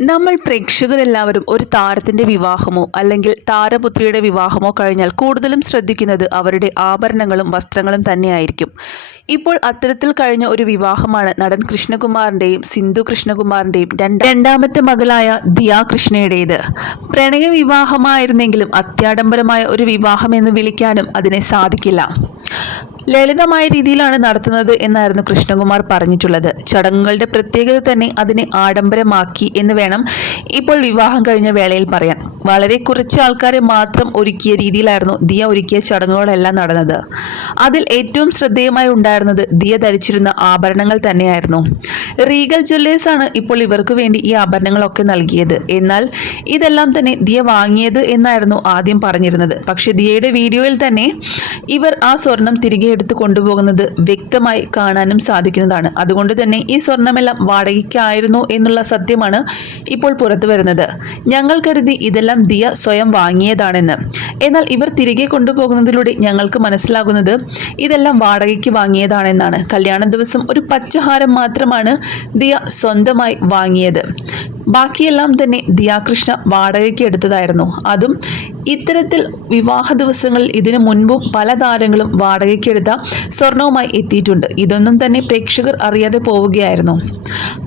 നമ്മൾ പ്രേക്ഷകരെല്ലാവരും ഒരു താരത്തിൻ്റെ വിവാഹമോ അല്ലെങ്കിൽ താരപുത്രിയുടെ വിവാഹമോ കഴിഞ്ഞാൽ കൂടുതലും ശ്രദ്ധിക്കുന്നത് അവരുടെ ആഭരണങ്ങളും വസ്ത്രങ്ങളും തന്നെയായിരിക്കും. ഇപ്പോൾ അത്തരത്തിൽ കഴിഞ്ഞ ഒരു വിവാഹമാണ് നടൻ കൃഷ്ണകുമാറിൻ്റെയും സിന്ധു കൃഷ്ണകുമാറിൻ്റെയും രണ്ടാമത്തെ മകളായ ദിയ കൃഷ്ണയുടേത്. പ്രണയ വിവാഹമായിരുന്നെങ്കിലും അത്യാഡംബരമായ ഒരു വിവാഹമെന്ന് വിളിക്കാനും അതിനെ സാധിക്കില്ല. ലളിതമായ രീതിയിലാണ് നടത്തുന്നത് എന്നായിരുന്നു കൃഷ്ണകുമാർ പറഞ്ഞിട്ടുള്ളത്. ചടങ്ങുകളുടെ പ്രത്യേകത തന്നെ അതിനെ ആഡംബരമാക്കി എന്ന് വേണം ഇപ്പോൾ വിവാഹം കഴിഞ്ഞ വേളയിൽ പറയാൻ. വളരെ കുറച്ച് ആൾക്കാരെ മാത്രം ഒരുക്കിയ രീതിയിലായിരുന്നു ദിയ ഒരുക്കിയ ചടങ്ങുകളെല്ലാം നടന്നത്. അതിൽ ഏറ്റവും ശ്രദ്ധേയമായി ഉണ്ടായിരുന്നത് ദിയ ധരിച്ചിരുന്ന ആഭരണങ്ങൾ തന്നെയായിരുന്നു. റീഗൽ ജ്വല്ലേഴ്സ് ആണ് ഇപ്പോൾ ഇവർക്ക് വേണ്ടി ഈ ആഭരണങ്ങളൊക്കെ നൽകിയത്. എന്നാൽ ഇതെല്ലാം തന്നെ ദിയ വാങ്ങിയത് എന്നായിരുന്നു ആദ്യം പറഞ്ഞിരുന്നത്. പക്ഷേ ദിയയുടെ വീഡിയോയിൽ തന്നെ ഇവർ ആ സ്വർണം തിരികെ എടുത്ത് കൊണ്ടുപോകുന്നത് വ്യക്തമായി കാണാനും സാധിക്കുന്നതാണ്. അതുകൊണ്ട് തന്നെ ഈ സ്വർണമെല്ലാം വാടകയ്ക്കായിരുന്നു എന്നുള്ള സത്യമാണ് ഇപ്പോൾ പുറത്തു വരുന്നത്. ഞങ്ങൾ കരുതി ഇതെല്ലാം ദിയ സ്വയം വാങ്ങിയതാണെന്ന്. എന്നാൽ ഇവർ തിരികെ കൊണ്ടുപോകുന്നതിലൂടെ ഞങ്ങൾക്ക് മനസ്സിലാകുന്നത് ഇതെല്ലാം വാടകയ്ക്ക് വാങ്ങിയതാണെന്നാണ്. കല്യാണ ദിവസം ഒരു പച്ചഹാരം മാത്രമാണ് ദിയ സ്വന്തമായി വാങ്ങിയത്. ബാക്കിയെല്ലാം തന്നെ ദിയാകൃഷ്ണ വാടകയ്ക്ക് എടുത്തതായിരുന്നു. അതും ഇത്തരത്തിൽ വിവാഹ ദിവസങ്ങളിൽ ഇതിനു മുൻപും പല താരങ്ങളും വാടകയ്ക്കെടുത്ത സ്വർണവുമായി എത്തിയിട്ടുണ്ട്. ഇതൊന്നും തന്നെ പ്രേക്ഷകർ അറിയാതെ പോവുകയായിരുന്നു.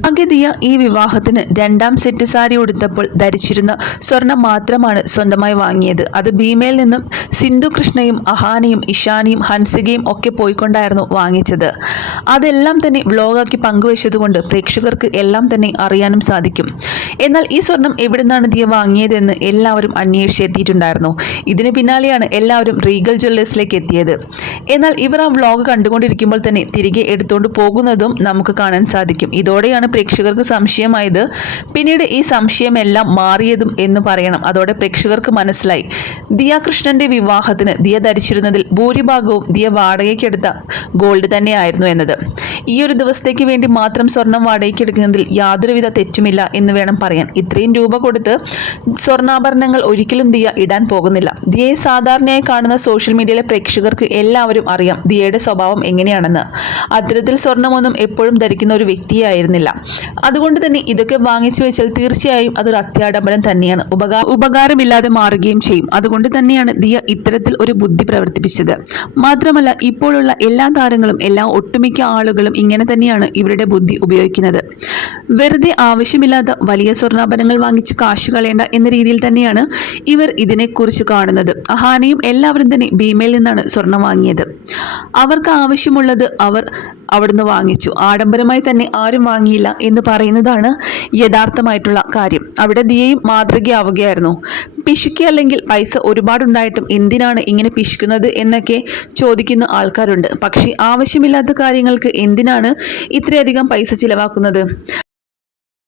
ആകെ ദിയ ഈ വിവാഹത്തിന് രണ്ടാം സെറ്റ് സാരി ഉടുത്തപ്പോൾ ധരിച്ചിരുന്ന സ്വർണം മാത്രമാണ് സ്വന്തമായി വാങ്ങിയത്. അത് ഭീമയിൽ നിന്നും സിന്ധു കൃഷ്ണയും അഹാനയും ഇഷാനിയും ഹൻസികയും ഒക്കെ പോയിക്കൊണ്ടായിരുന്നു വാങ്ങിച്ചത്. അതെല്ലാം തന്നെ വ്ലോഗാക്കി പങ്കുവച്ചതുകൊണ്ട് പ്രേക്ഷകർക്ക് എല്ലാം തന്നെ അറിയാനും സാധിക്കും. എന്നാൽ ഈ സ്വർണം എവിടെ നിന്നാണ് ദിയ വാങ്ങിയതെന്ന് എല്ലാവരും അന്വേഷിച്ചെത്തിയിട്ടുണ്ടായിരുന്നു. ഇതിന് പിന്നാലെയാണ് എല്ലാവരും റീഗൽ ജ്വല്ലേഴ്സിലേക്ക് എത്തിയത്. എന്നാൽ ഇവർ ആ വ്ലോഗ് കണ്ടുകൊണ്ടിരിക്കുമ്പോൾ തന്നെ തിരികെ എടുത്തുകൊണ്ട് പോകുന്നതും നമുക്ക് കാണാൻ സാധിക്കും. ഇതോടെയാണ് പ്രേക്ഷകർക്ക് സംശയമായത്. പിന്നീട് ഈ സംശയമെല്ലാം മാറിയതും എന്ന് പറയണം. അതോടെ പ്രേക്ഷകർക്ക് മനസ്സിലായി ദിയാകൃഷ്ണന്റെ വിവാഹത്തിന് ദിയ ധരിച്ചിരുന്നതിൽ ഭൂരിഭാഗവും ദിയ വാടകയ്ക്കെടുത്ത ഗോൾഡ് തന്നെയായിരുന്നു എന്നത്. ഈ ഒരു ദിവസത്തേക്ക് വേണ്ടി മാത്രം സ്വർണം വാടകയ്ക്കെടുക്കുന്നതിൽ യാതൊരുവിധ തെറ്റുമില്ല എന്ന് വേണം പറയാൻ. ഇത്രയും രൂപ കൊടുത്ത് സ്വർണ്ണാഭരണങ്ങൾ ഒരിക്കലും ദിയ ഇടാൻ പോകുന്നില്ല. ദിയയെ സാധാരണയായി കാണുന്ന സോഷ്യൽ മീഡിയയിലെ പ്രേക്ഷകർക്ക് എല്ലാവരും അറിയാം ദിയയുടെ സ്വഭാവം എങ്ങനെയാണെന്ന്. അത്തരത്തിൽ സ്വർണ്ണമൊന്നും എപ്പോഴും ധരിക്കുന്ന ഒരു വ്യക്തിയായിരുന്നില്ല. അതുകൊണ്ട് തന്നെ ഇതൊക്കെ വാങ്ങിച്ചു വെച്ചാൽ തീർച്ചയായും അതൊരു അത്യാഡംബരം തന്നെയാണ്. ഉപകാരമില്ലാതെ മാറുകയും ചെയ്യും. അതുകൊണ്ട് തന്നെയാണ് ദിയ ഇത്തരത്തിൽ ഒരു ബുദ്ധി പ്രവർത്തിപ്പിച്ചത്. മാത്രമല്ല ഇപ്പോഴുള്ള എല്ലാ താരങ്ങളും ഒട്ടുമിക്ക ആളുകളും ഇങ്ങനെ തന്നെയാണ് ഇവരുടെ ബുദ്ധി ഉപയോഗിക്കുന്നത്. വെറുതെ ആവശ്യമില്ലാത്ത വലിയ സ്വർണ്ണാഭരണങ്ങൾ വാങ്ങിച്ച് കാശ് കളയേണ്ട എന്ന രീതിയിൽ തന്നെയാണ് ഇവർ ഇതിനെക്കുറിച്ച് കാണുന്നത്. അഹാനയും എല്ലാവരും തന്നെ ഭീമയിൽ നിന്നാണ് സ്വർണം വാങ്ങിയത്. അവർക്ക് ആവശ്യമുള്ളത് അവർ അവിടുന്ന് വാങ്ങിച്ചു. ആഡംബരമായി തന്നെ ആരും വാങ്ങിയില്ല എന്ന് പറയുന്നതാണ് യഥാർത്ഥമായിട്ടുള്ള കാര്യം. അവിടെ ദിയയും മാതൃകയാവുകയായിരുന്നു. പിശുക്കി അല്ലെങ്കിൽ പൈസ ഒരുപാടുണ്ടായിട്ടും എന്തിനാണ് ഇങ്ങനെ പിശുക്കുന്നത് എന്നൊക്കെ ചോദിക്കുന്ന ആൾക്കാരുണ്ട്. പക്ഷേ ആവശ്യമില്ലാത്ത കാര്യങ്ങൾക്ക് എന്തിനാണ് ഇത്രയധികം പൈസ ചിലവാക്കുന്നത്?